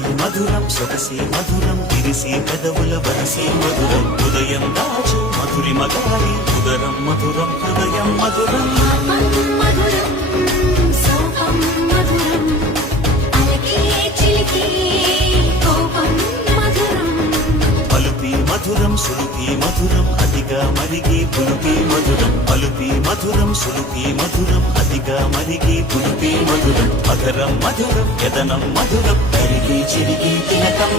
మనసే మధురం సొగసే మధురం విరిసే పెదవుల వరసే మధురం హృదయం దాచు మధురి మగాలి ఉదరం మధురం హృదయం మధురం మధురం సోహం మధురం అలకే చిలికే కోపం మధురం పలుపి మధురం సులుపి మధురం అతిగా మరిగి పులుపి మధురం పలుపి మధురం సులుపి మధురం అతిగా మరిగి పులుపి మధురం మధురం మధురం యదనం మధురం కరిగి చిరిగి తినకం